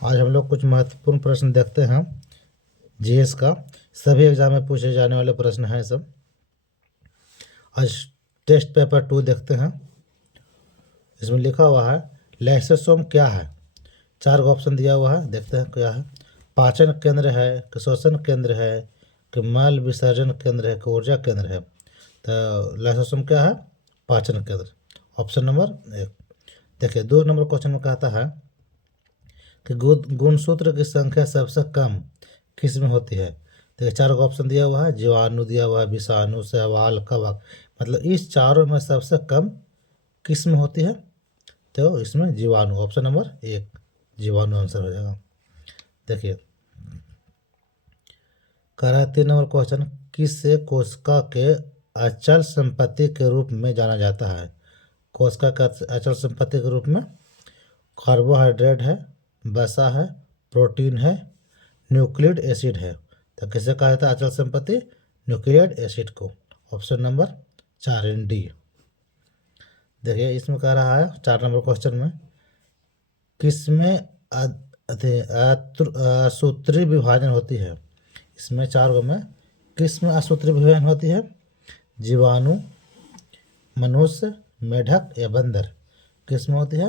आज हम लोग कुछ महत्वपूर्ण प्रश्न देखते हैं जीएस का। सभी एग्जाम में पूछे जाने वाले प्रश्न हैं सब। आज टेस्ट पेपर 2 देखते हैं। इसमें लिखा हुआ है लाइसोसोम क्या है। 4 का ऑप्शन दिया हुआ है, देखते हैं क्या है। पाचन केंद्र है कि श्वसन केंद्र है कि मल विसर्जन केंद्र है कि ऊर्जा केंद्र है। तो लाइसोसोम क्या है? पाचन केंद्र, ऑप्शन नंबर 1। देखिए 2 नंबर क्वेश्चन में कहता है कि गुणसूत्र की संख्या सबसे कम किस में होती है। देखिए 4 का ऑप्शन दिया हुआ है, जीवाणु दिया हुआ है, विषाणु, शैवाल, कवक। मतलब इस चारों में सबसे कम किस में होती है? तो इसमें जीवाणु, ऑप्शन नंबर 1 जीवाणु आंसर हो जाएगा। देखिए कह रहा है 3 नंबर क्वेश्चन, किससे कोशिका के अचल संपत्ति के रूप में जाना जाता है। कोशिका का अचल संपत्ति के रूप में कार्बोहाइड्रेट है, वसा है, प्रोटीन है, न्यूक्लिक एसिड है। तो किसे कहा जाता है अचल संपत्ति? न्यूक्लिक एसिड को, ऑप्शन नंबर 4 इन डी। देखिए इसमें कह रहा है 4 नंबर क्वेश्चन में किसमें असूत्री विभाजन होती है। इसमें 4 में किसमें असूत्री विभाजन होती है? जीवाणु, मनुष्य, मेढक या बंदर। किस में होती है?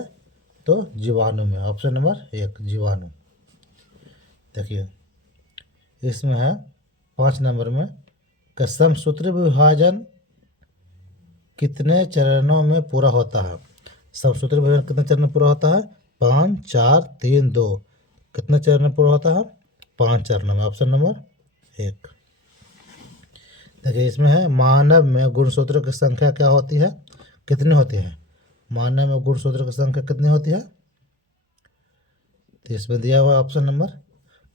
तो जीवाणु में, ऑप्शन नंबर 1 जीवाणु। देखिए इसमें है 5 नंबर में कि समसूत्री विभाजन कितने चरणों में पूरा होता है। समसूत्री विभाजन कितने चरण में पूरा होता है? 5, 4, 3, 2। कितने चरण में पूरा होता है? 5 चरणों में, ऑप्शन नंबर 1। देखिए इसमें है मानव में गुणसूत्रों की संख्या क्या होती है, कितनी होती है। मानव में गुणसूत्रों की संख्या कितनी होती है? तो इसमें दिया हुआ ऑप्शन नंबर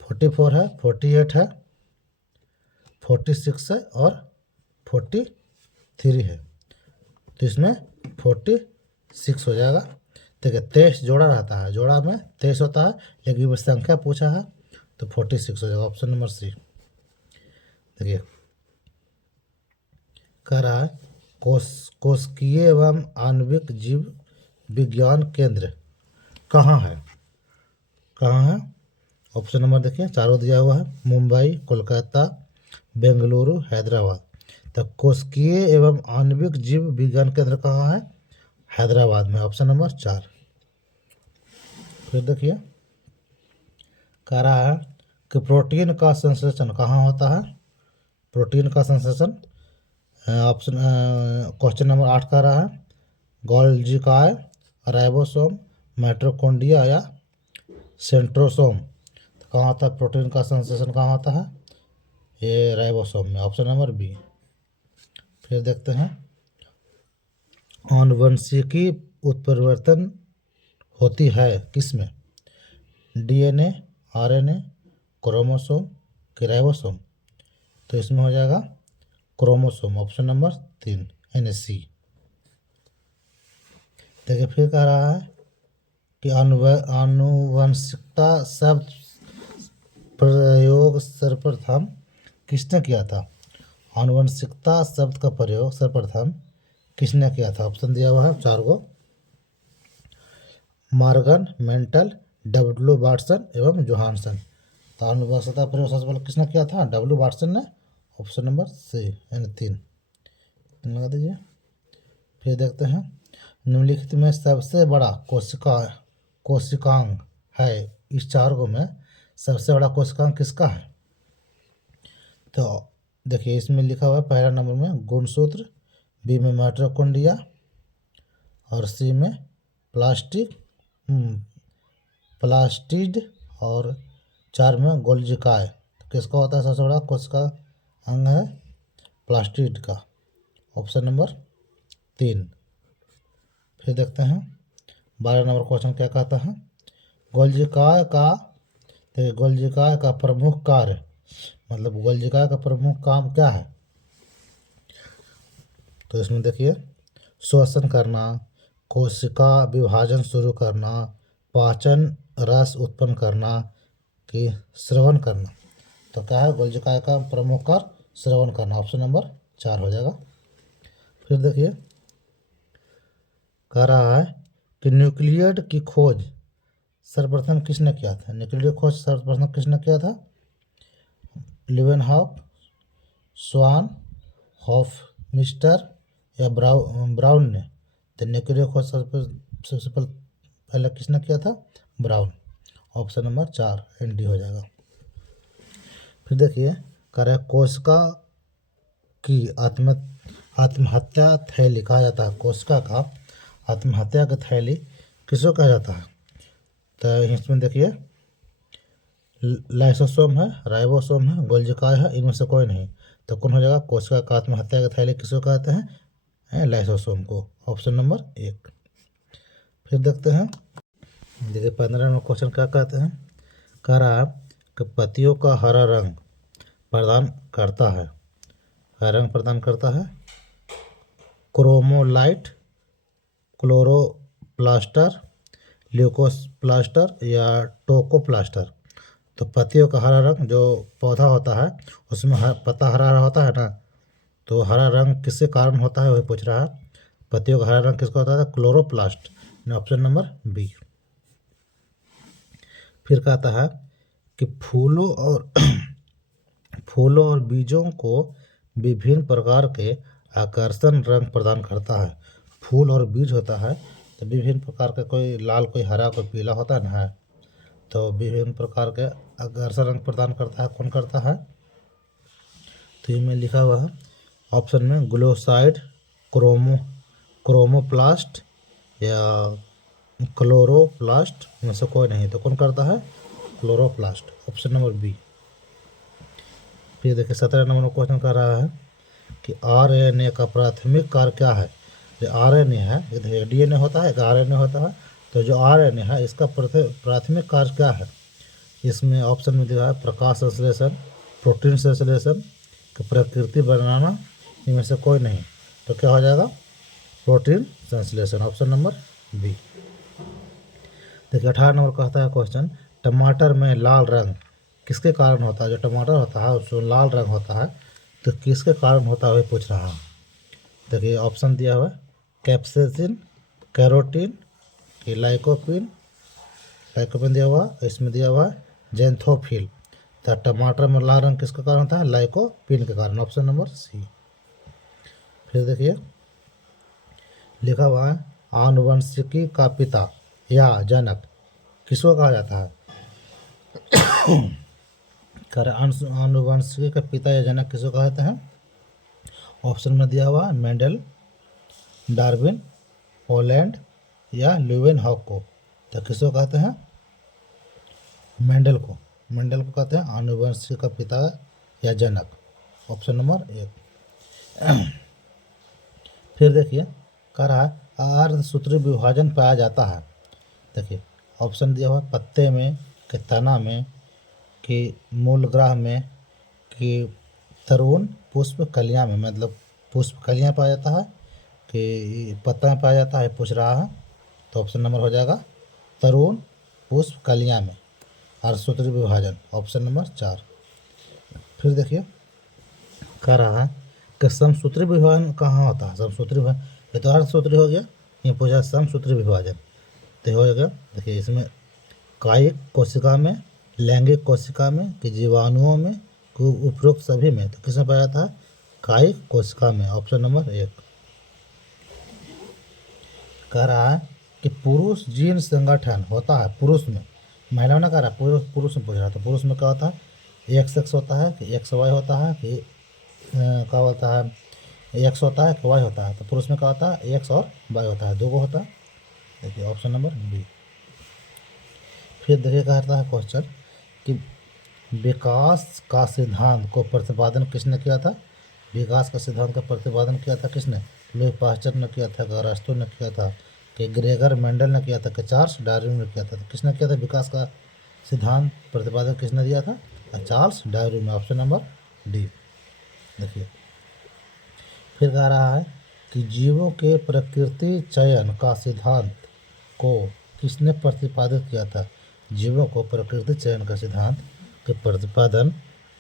44 है, 48 है, 46 है और 43 है। तो इसमें 46 हो जाएगा। देखिए 23 जोड़ा रहता है, जोड़ा में 23 होता है, लेकिन वो संख्या पूछा है तो 46 हो जाएगा, ऑप्शन नंबर सी। देखिए कह रहा है कोशिकीय एवं आणविक जीव विज्ञान केंद्र कहाँ है। कहाँ है? ऑप्शन नंबर देखिए 4 दिया हुआ है, मुंबई, कोलकाता, बेंगलुरु, हैदराबाद। तो कोशिकीय एवं आणविक जीव विज्ञान केंद्र कहाँ है? हैदराबाद में, ऑप्शन नंबर 4। फिर देखिए कह रहा है कि प्रोटीन का संश्लेषण कहाँ होता है। प्रोटीन का संश्लेषण ऑप्शन क्वेश्चन नंबर 8 कह रहा है गोल्जिकाय, राइबोसोम, माइटोकॉन्ड्रिया या सेंट्रोसोम। तो कहाँ होता है प्रोटीन का संश्लेषण, कहाँ होता है? ये राइबोसोम में, ऑप्शन नंबर बी। फिर देखते हैं आनुवंशिकी उत्परिवर्तन होती है किसमें। डीएनए, आरएनए, क्रोमोसोम कि राइबोसोम। तो इसमें हो जाएगा क्रोमोसोम, ऑप्शन नंबर 3 यानी सी। देखिए फिर कह रहा है कि आनुवंशिकता शब्द प्रयोग सर्वप्रथम किसने किया था। आनुवंशिकता शब्द का प्रयोग सर्वप्रथम किसने किया था? ऑप्शन दिया हुआ है 4 को, मॉर्गन, मेंटल, डब्ल्यू वाटसन एवं जोहानसन। तो आनुवंशिकता प्रयोग सबसे पहले किसने किया था? डब्ल्यू वाटसन ने, ऑप्शन नंबर सी यानी 3 लगा दीजिए। फिर देखते हैं निम्नलिखित में सबसे बड़ा कोशिकांग है। इस 4 में सबसे बड़ा कोशिकांग किसका है? तो देखिए इसमें लिखा हुआ है पहला नंबर में गुणसूत्र, बी में माइटोकॉन्ड्रिया और सी में प्लास्टिड और 4 में गोल्जिकाय। तो किसका होता है सबसे बड़ा कोशिका अंग? है प्लास्टिड का, ऑप्शन नंबर 3। फिर देखते हैं 12 नंबर क्वेश्चन क्या कहता है गोल्जिकाय का। देखिए गोल्जिकाय का प्रमुख कार्य, मतलब गोल्जिकाय का प्रमुख काम क्या है। तो इसमें देखिए श्वसन करना, कोशिका विभाजन शुरू करना, पाचन, रस उत्पन्न करना कि श्रवण करना। तो क्या है गोल्जिकाय का प्रमुख कार्य? श्रवण करना, ऑप्शन नंबर 4 हो जाएगा। फिर देखिए कह रहा है कि न्यूक्लियड की खोज सर्वप्रथम किसने किया था? न्यूक्लियर खोज सर्वप्रथम किसने किया था? लीवेनहॉक, स्वान, हॉफमिस्टर या ब्राउन ने? तो न्यूक्लियर खोज सबसे पहले किसने किया था? ब्राउन। ऑप्शन नंबर 4 एनडी हो जाएगा। फिर देखिए कह रहा है कोशिका की आत्महत्या थैली कहा जाता है। कोशिका का आत्महत्या की थैली किसको कहा जाता है? तो इसमें देखिए लाइसोसोम है, राइबोसोम है, गोल्जिकाय है, इनमें से कोई नहीं। तो कौन हो जाएगा? कोशिका का आत्महत्या की थैली किसको कहते हैं? लाइसोसोम को। Option number 1। फिर देखते हैं, देखिए 15 नंबर क्वेश्चन क्या कहते हैं? कह रहा है कि पत्तियों का हरा रंग प्रदान करता है। हरा रंग प्रदान करता है क्रोमोलाइट, क्लोरोप्लास्टर, ल्यूकोप्लास्टर या टोकोप्लास्टर। तो पत्तियों का हरा रंग, जो पौधा होता है उसमें पत्ता हरा हरा होता है ना, तो हरा रंग किसके कारण होता है वही पूछ रहा है। पत्तियों का हरा रंग किसका होता है? क्लोरोप्लास्ट। Option number B. फिर कहता है कि फूलों और बीजों को विभिन्न प्रकार के आकर्षण रंग प्रदान करता है। फूल और बीज होता है तो विभिन्न प्रकार के, कोई लाल, कोई हरा, कोई पीला होता है ना, तो विभिन्न प्रकार के आकर्षण रंग प्रदान करता है। कौन करता है? तो इसमें लिखा हुआ है ऑप्शन में ग्लोसाइड, क्रोमोप्लास्ट या क्लोरोप्लास्ट में से कोई नहीं। तो कौन करता है? क्लोरोप्लास्ट। Option number B. फिर देखिए 17 नंबर क्वेश्चन कर रहा है कि आरएनए का प्राथमिक कार्य क्या है? जो आरएनए है, ये डीएनए होता है, आरएनए होता है, तो जो आरएनए है इसका प्राथमिक कार्य क्या है? इसमें ऑप्शन में दिया है प्रकाश संश्लेषण, प्रोटीन संश्लेषण, प्रकृति बनाना, इनमें से कोई नहीं। तो क्या हो जाएगा? प्रोटीन संश्लेषण। Option number B. देखिए 18 नंबर कहता है क्वेश्चन, टमाटर में लाल रंग किसके कारण होता है? जो टमाटर होता है उसमें लाल रंग होता है, तो किसके कारण होता है वही पूछ रहा है। देखिए ऑप्शन दिया हुआ है कैप्सेसिन, कैरोटीन, लाइकोपिन दिया हुआ, इसमें दिया हुआ है जेंथोफिल। तो टमाटर में लाल रंग किसके कारण होता है? लाइकोपिन के कारण। Option number C. फिर देखिए लिखा हुआ है आनुवंशिकी का पिता या जनक किसको कहा जाता है? आनुवंशिकी का पिता या जनक किसको कहते हैं? ऑप्शन में दिया हुआ मेंडल, डार्विन, पोलैंड या ल्यूवेनहॉक को। तो किसको कहते हैं? मेंडल को। मेंडल को कहते हैं आनुवंशिकी का पिता या जनक। Option number 1। फिर देखिए कह रहा है अर्धसूत्री विभाजन पाया जाता है। देखिए ऑप्शन दिया हुआ पत्ते में, कि तना में, कि मूलग्राह में, कि तरुण पुष्प कलियां में। मतलब पुष्प कलियां पाया जाता है कि पत्ता में पाया जाता है पूछ रहा है। तो ऑप्शन नंबर हो जाएगा तरुण पुष्प कलियां में अर्धसूत्री विभाजन। Option number 4। फिर देखिए कह रहा है कि समसूत्री विभाजन कहाँ होता है? समसूत्री विभाजन, ये तो अर्धसूत्री हो गया, ये पूछा समसूत्री विभाजन तो हो जाएगा। देखिए इसमें कायिक कोशिका में, लैंगिक कोशिका में, कि जीवाणुओं में, कि उपरोक्त सभी में। तो किसमें पाया जाता है? कायिक कोशिका में। Option number 1। कह रहा है कि पुरुष जीन संगठन होता है पुरुष में, महिलाओं ने कह रहा है पुरुष में पूछ रहा है। तो पुरुष में क्या होता है? एक्स होता है, कि एक्स वाई होता है, कि क्या होता है? एक्स होता है कि वाई होता है? तो पुरुष में क्या होता है? एक्स और वाई होता है, दो को होता है। देखिए ऑप्शन नंबर बी। फिर देखिए कहता है क्वेश्चन कि विकास का सिद्धांत को प्रतिपादन किसने किया था? विकास का सिद्धांत का प्रतिपादन किया था किसने? लुई पास्चर ने किया था, अरस्तू ने किया था, कि ग्रेगर मेंडल ने किया था, कि चार्ल्स डार्विन ने किया था? तो किसने किया था विकास का सिद्धांत प्रतिपादन किसने दिया था? Charles Darwin. Option number D. देखिए फिर कह रहा है कि जीवों के प्रकृति चयन का सिद्धांत को किसने प्रतिपादित किया था? जीवों को प्रकृति चयन का सिद्धांत के प्रतिपादन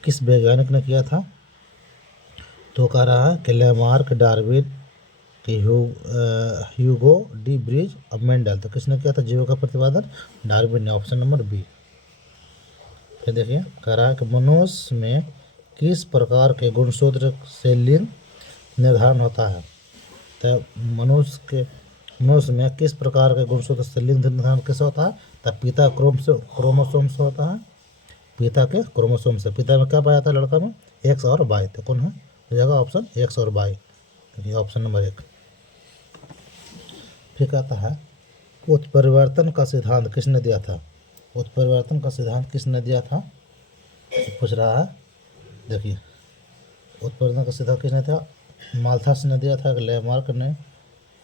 किस वैज्ञानिक ने किया था? तो कह रहा है कि लेमार्क, डार्विन, कि ह्यूगो डी ब्रिज और मेंडल। तो किसने किया था जीवों का प्रतिपादन? डार्विन ने। Option number B. फिर देखिए कह रहा है कि मनुष्य में किस प्रकार के गुणसूत्र से लिंग निर्धारण होता है? तो मनुष्य में किस प्रकार के गुणसूत्र से लिंग निर्धारण कैसे होता है? तो पिता क्रोमोसोम से होता है। पिता के क्रोमोसोम से। पिता में क्या पाया जाता है लड़का में? एक्स और वाई। तो कौन है हो जाएगा ऑप्शन एक्स और वाई। देखिए ऑप्शन नंबर 1। फिर कहता है उत्परिवर्तन का सिद्धांत किसने दिया था? उत्परिवर्तन का सिद्धांत किसने दिया था पूछ रहा है। देखिए उत्परिवर्तन का सिद्धांत किसने था? माल्थस ने दिया था, लेमार्क ने,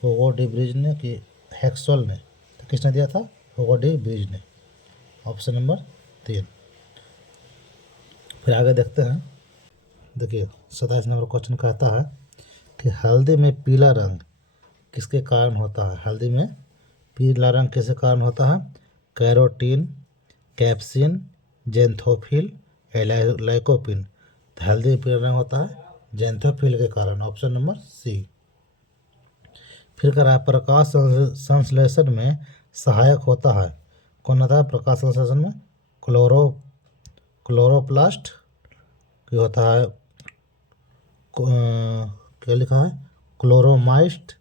हुगो डी ब्रिज ने, कि हेक्सोल ने? तो किसने दिया था? हुगो डी ब्रिज ने। Option number 3। फिर आगे देखते हैं। देखिए 27 नंबर क्वेश्चन कहता है कि हल्दी में पीला रंग किसके कारण होता है? हल्दी में पीला रंग किसके कारण होता है? Carotene, capsanthin, xanthophyll, lycopene. तो हल्दी में पीला रंग होता है जेंथोफिल के कारण। Option number C. फिर कह रहा है प्रकाश संश्लेषण में सहायक होता है। कौन होता है प्रकाश संश्लेषण में? क्लोरोप्लास्ट की होता है, क्या लिखा है? क्लोरोमाइस्ट,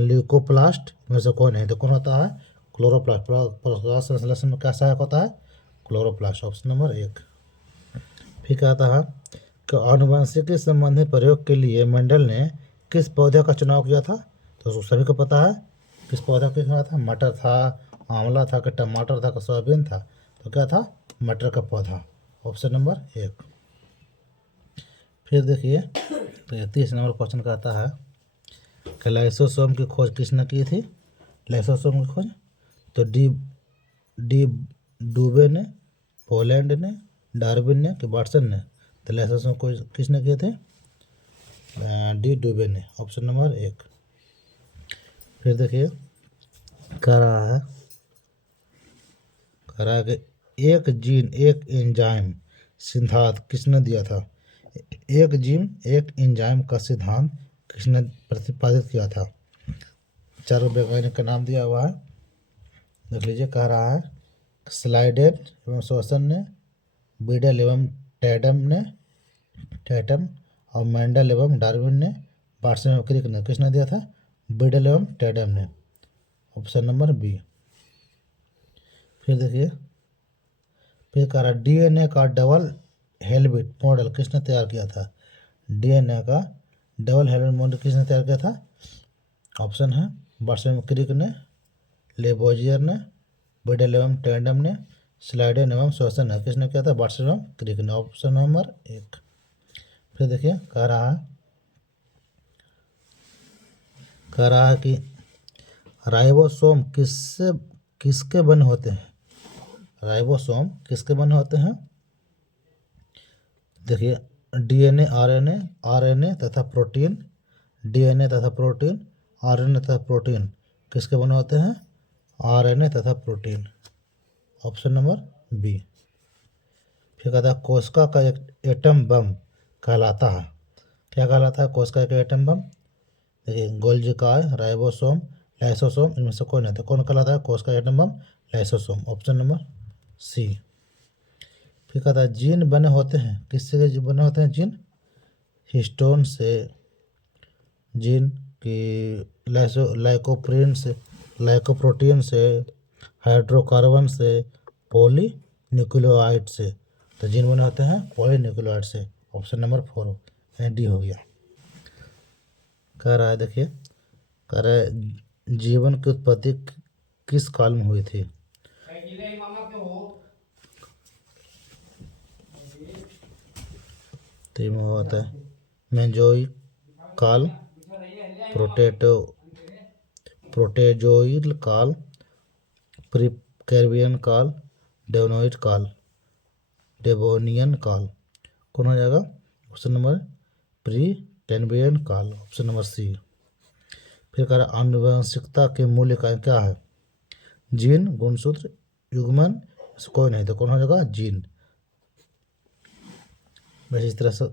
ल्यूकोप्लास्ट में से कौन है? तो कौन होता है? क्लोरोप्लास्ट। प्रकाश संश्लेषण में क्या सहायक होता है? क्लोरोप्लास्ट। Option number 1। फिर कहता है कि आनुवंशिकी संबंधी प्रयोग के लिए मेंडल ने किस पौधे का चुनाव किया था? तो सभी को पता है किस पौधे का चुनाव था। मटर था, आंवला था, कि टमाटर था, कि सोयाबीन था? तो क्या था? मटर का पौधा। Option number 1। फिर देखिए 30 नंबर क्वेश्चन कहता है कि लाइसोसोम की खोज किसने की थी? लाइसोसोम की खोज तो डी डूबे ने, पोलैंड ने, डार्विन ने, कि वाटसन ने? तो लाइसोसोम को किसने किए थे? डी डूबे ने। Option number 1। फिर देखिए कह रहा है कि एक जीन एक एंजाइम सिद्धांत किसने दिया था? एक जीन एक एंजाइम का सिद्धांत किसने प्रतिपादित किया था? 4 वैज्ञानिक का नाम दिया हुआ है, देख लीजिए। कह रहा है स्लाइडेन एवं सोसन ने, बीडल एवं टैटम और मेंडल एवं डार्विन ने, वाटसन एवं क्रिक ने। किसने दिया था? बीडल एवं टैटम ने। Option number B. फिर देखिए फिर कह रहा है डीएनए का डबल हेलिक्स मॉडल किसने तैयार किया था? डीएनए का डबल हेलिक्स मॉडल किसने तैयार किया था? ऑप्शन है वाटसन एवं क्रिक ने, लेबोजियर ने, बीडल एवं टैंडम ने, स्लाइडेन एवं सोसन ने। किसने किया था? वाटसन एवं क्रिक ने। Option number 1। फिर देखिए कह रहा है कि राइबोसोम किसके बने होते हैं? राइबोसोम किसके बने होते हैं? देखिए डीएनए, आरएनए तथा प्रोटीन। डीएनए तथा प्रोटीन, आरएनए तथा प्रोटीन किसके बने होते हैं? आरएनए तथा प्रोटीन। Option number B. फिर कहता है कोशिका का एक एटम बम कहलाता है। क्या कहलाता है कोशिका का एटम बम? देखिए गोल्जी काय, राइबोसोम, लाइसोसोम, इनमें से कौन है? तो कौन कहलाता है कोशिका का atom bomb? Lysosome. Option number C. फिर कहता है जीन बने होते हैं किससे बने होते हैं जीन? हिस्टोन से, जीन की लाइकोप्रीन से, लाइकोप्रोटीन से, हाइड्रोकार्बन से, पॉलीन्यूक्लियोटाइड से। तो जीन बने होते हैं पॉलीन्यूक्लियोटाइड से। ऑप्शन नंबर 4 डी हो गया। कह रहा है देखिए कह रहा है जीवन की उत्पत्ति किस काल में हुई थी? तो ये होता है मेंजोइक काल, प्रोटेजोइक काल, प्रीकैम्ब्रियन काल, डेवोनियन काल। कौन हो जाएगा? ऑप्शन नंबर प्री कैम्ब्रियन काल। Option number C. फिर कह रहा आनुवंशिकता के मूल इकाई क्या है? जीन, गुणसूत्र, युग्मन, कोई नहीं। तो कौन हो जाएगा? जीन। बस इस तरह से